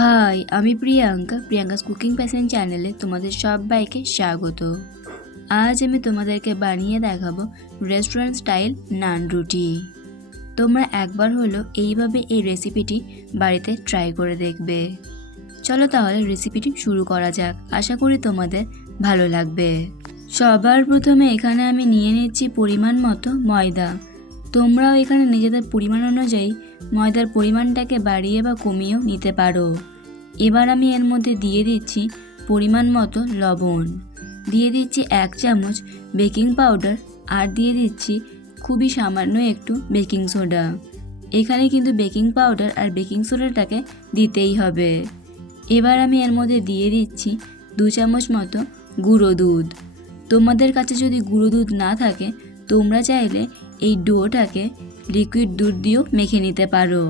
High, আমি Priyanka's cooking passion চ্যানেলে তোমাদের সবাইকে স্বাগত। আজ আমি তোমাদেরকে বানিয়ে দেখাবো রেস্টুরেন্ট স্টাইল নান রুটি। তোমরা একবার হলো এইভাবে এই রেসিপিটি বাড়িতে ট্রাই করে দেখবে। চলো তাহলে রেসিপিটি শুরু করা যাক। আশা করি তোমাদের ভালো লাগবে। সবার প্রথমে এখানে আমি নিয়ে নিচ্ছি পরিমাণ মতো ময়দা। তোমরাও এখানে নিজেদের পরিমাণ অনুযায়ী ময়দার পরিমাণটাকে বাড়িয়ে বা কমিয়েও নিতে পারো। এবার আমি এর মধ্যে দিয়ে দিচ্ছি পরিমাণ মতো লবণ, দিয়ে দিচ্ছি 1 চামচ বেকিং পাউডার, আর দিয়ে দিচ্ছি খুবই সামান্য একটু বেকিং সোডা। এখানে কিন্তু বেকিং পাউডার আর বেকিং সোডাটাকে দিতেই হবে। এবার আমি এর মধ্যে দিয়ে দিচ্ছি 2 চামচ মতো গুঁড়ো দুধ। তোমাদের কাছে যদি গুঁড়ো দুধ না থাকে তোমরা চাইলে এই ডোটাকে লিকুইড দুধ দিয়েও মেখে নিতে পারো।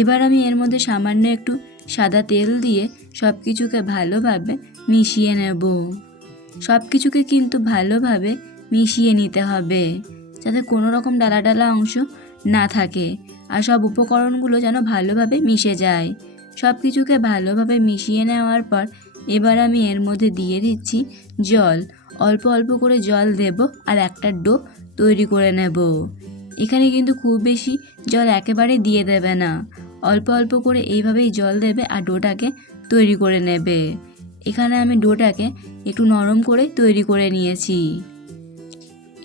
এবার আমি এর মধ্যে সামান্য একটু সাদা তেল দিয়ে সব কিছুকে ভালোভাবে মিশিয়ে নেব। সব কিছুকে কিন্তু ভালোভাবে মিশিয়ে নিতে হবে যাতে কোনো রকম ডালা ডালা অংশ না থাকে, আর সব উপকরণগুলো যেন ভালোভাবে মিশে যায়। সব কিছুকে ভালোভাবে মিশিয়ে নেওয়ার পর এবার আমি এর মধ্যে দিয়ে দিচ্ছি জল। অল্প অল্প করে জল দেব আর একটা ডো তৈরি করে নেব। এখানে কিন্তু খুব বেশি জল একেবারে দিয়ে দেবে না, অল্প অল্প করে এইভাবেই জল দেবে আর ডোটাকে তৈরি করে নেবে। এখানে আমি ডোটাকে একটু নরম করে তৈরি করে নিয়েছি।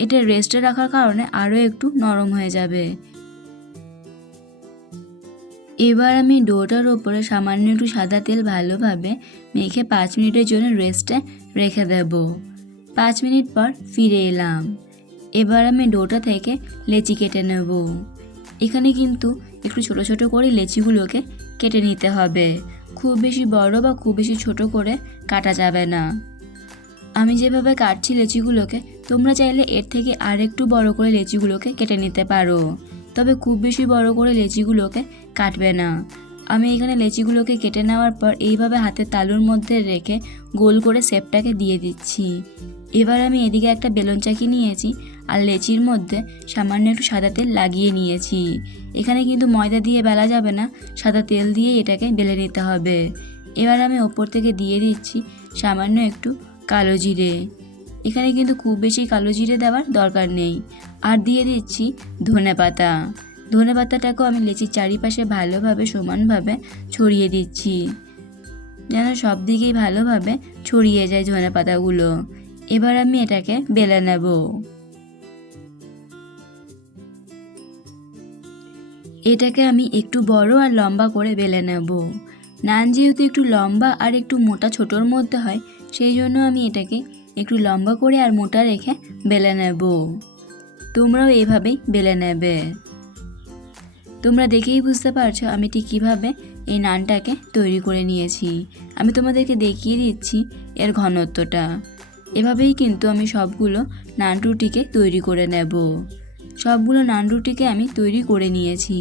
এটা রেস্টে রাখার কারণে আরও একটু নরম হয়ে যাবে। এবার আমি ডোটার ওপরে সামান্য একটু সাদা তেল ভালোভাবে মেখে 5 মিনিটের জন্য রেস্টে রেখে দেব। 5 মিনিট পর ফিরে এলাম। এবার আমি ডোটা থেকে লেচি কেটে নেব। এখানে কিন্তু একটু ছোট ছোট করে লেচিগুলোকে কেটে নিতে হবে। খুব বেশি বড় বা খুব বেশি ছোট করে কাটা যাবে না। আমি যেভাবে কাটছি লেচিগুলোকে তোমরা চাইলে এর থেকে আর একটু বড় করে লেচিগুলোকে কেটে নিতে পারো, তবে খুব বেশি বড় করে লেচিগুলোকে কাটবে না। আমি এখানে লেচিগুলোকে কেটে নেওয়ার পর এইভাবে হাতের তালুর মধ্যে রেখে গোল করে শেপটাকে দিয়ে দিচ্ছি। এবার আমি এদিকে একটা বেলুন চাকি নিয়েছি আর লেচির মধ্যে সামান্য একটু সাদা তেল লাগিয়ে নিয়েছি। এখানে কিন্তু ময়দা দিয়ে বেলা যাবে না, সাদা তেল দিয়ে এটাকে বেলে নিতে হবে। এবার আমি ওপর থেকে দিয়ে দিচ্ছি সামান্য একটু কালো জিরে। এখানে কিন্তু খুব বেশি কালো জিরে দেওয়ার দরকার নেই। আর দিয়ে দিচ্ছি ধনে পাতা। ধনে পাতাটাকেও আমি লেচির চারিপাশে ভালোভাবে সমানভাবে ছড়িয়ে দিচ্ছি যেন সব দিকেই ভালোভাবে ছড়িয়ে যায় ধনে পাতাগুলো। এবার আমি এটাকে বেলে নেব। এটাকে আমি একটু বড় আর লম্বা করে বেলে নেব। নান যেহেতু একটু লম্বা আর একটু মোটা ছোটোর মধ্যে হয়, সেই জন্য আমি এটাকে একটু লম্বা করে আর মোটা রেখে বেলে নেব। তোমরাও এইভাবেই বেলে নেবে। তোমরা দেখেই বুঝতে পারছো আমি ঠিক কীভাবে এই নানটাকে তৈরি করে নিয়েছি। আমি তোমাদেরকে দেখিয়ে দিচ্ছি এর ঘনত্বটা। এভাবেই কিন্তু আমি সবগুলো নান রুটিকে তৈরি করে নেব। সবগুলো নান রুটিকে আমি তৈরি করে নিয়েছি।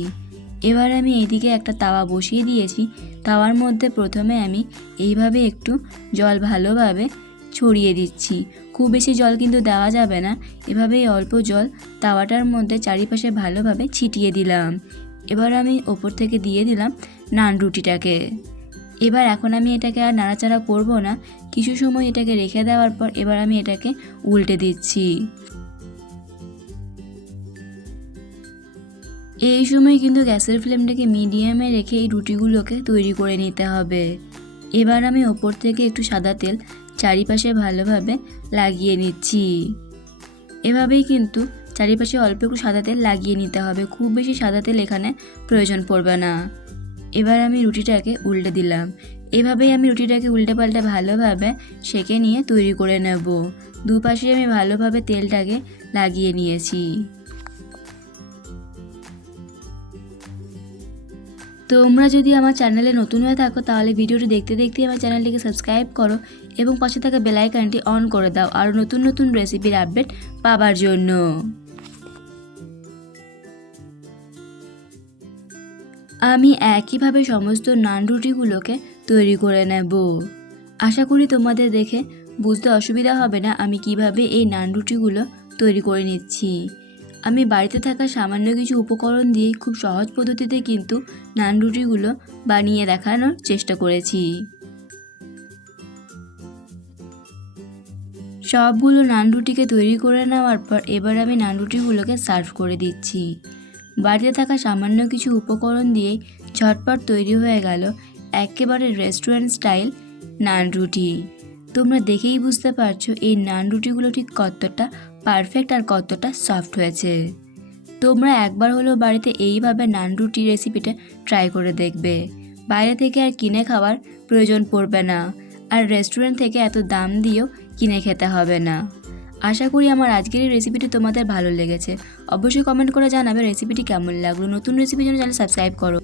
এবার আমি এদিকে একটা তাওয়া বসিয়ে দিয়েছি। তাওয়ার মধ্যে প্রথমে আমি এইভাবে একটু জল ভালোভাবে ছড়িয়ে দিচ্ছি। খুব বেশি জল কিন্তু দেওয়া যাবে না, এভাবেই অল্প জল তাওয়াটার মধ্যে চারিপাশে ভালোভাবে ছিটিয়ে দিলাম। এবার আমি ওপর থেকে দিয়ে দিলাম নান রুটিটাকে। এবার এখন আমি এটাকে আর নাড়াচাড়া করব না, কিছু সময় এটাকে রেখে দেওয়ার পর এবার আমি এটাকে উল্টে দিচ্ছি। এই সময় কিন্তু গ্যাসের ফ্লেমটাকে মিডিয়ামে রেখে এই রুটিগুলোকে তৈরি করে নিতে হবে। এবার আমি ওপর থেকে একটু সাদা তেল চারিপাশে ভালোভাবে লাগিয়ে নিচ্ছি। এভাবেই কিন্তু চারিপাশে অল্প একটু সাদা তেল লাগিয়ে নিতে হবে, খুব বেশি সাদা তেল এখানে প্রয়োজন পড়বে না। এবার আমি রুটিটাকে উল্টে দিলাম। এভাবেই আমি রুটিটাকে উল্টে পাল্টে ভালোভাবে সেঁকে নিয়ে তৈরি করে নেব। দুপাশে আমি ভালোভাবে তেলটাকে লাগিয়ে নিয়েছি। তোমরা যদি আমার চ্যানেলে নতুন হয়ে থাকো তাহলে ভিডিওটি দেখতে দেখতেই আমার চ্যানেলটিকে সাবস্ক্রাইব করো এবং পাশে থাকা বেল আইকনটি অন করে দাও আরও নতুন নতুন রেসিপির আপডেট পাওয়ার জন্য। আমি একইভাবে সমস্ত নান রুটিগুলোকে তৈরি করে নেব। আশা করি তোমাদের দেখে বুঝতে অসুবিধা হবে না আমি কিভাবে এই নান রুটিগুলো তৈরি করে নিচ্ছি। আমি বাড়িতে থাকা সামান্য কিছু উপকরণ দিয়ে খুব সহজ পদ্ধতিতে কিন্তু নান রুটিগুলো বানিয়ে দেখানোর চেষ্টা করেছি। সবগুলো নান রুটিকে তৈরি করে নেওয়ার পর এবার আমি নান রুটিগুলোকে সার্ভ করে দিচ্ছি। বাড়িতে থাকা সামান্য কিছু উপকরণ দিয়ে ঝটপট তৈরি হয়ে গেল একেবারে রেস্টুরেন্ট স্টাইল নান রুটি। তোমরা দেখেই বুঝতে পারছো এই নান রুটিগুলো ঠিক কতটা পারফেক্ট আর কতটা সফট হয়েছে। তোমরা একবার হলেও বাড়িতে এইভাবে নান রুটি রেসিপিটা ট্রাই করে দেখবে। বাইরে থেকে আর কিনে খাওয়ার প্রয়োজন পড়বে না, আর রেস্টুরেন্ট থেকে এত দাম দিয়েও কিনে খেতে হবে না। আশা করি আমার আজকের এই রেসিপিটি তোমাদের ভালো লেগেছে। অবশ্যই কমেন্ট করে জানাবে রেসিপিটি কেমন লাগলো। নতুন রেসিপির জন্য চ্যানেল সাবস্ক্রাইব করো।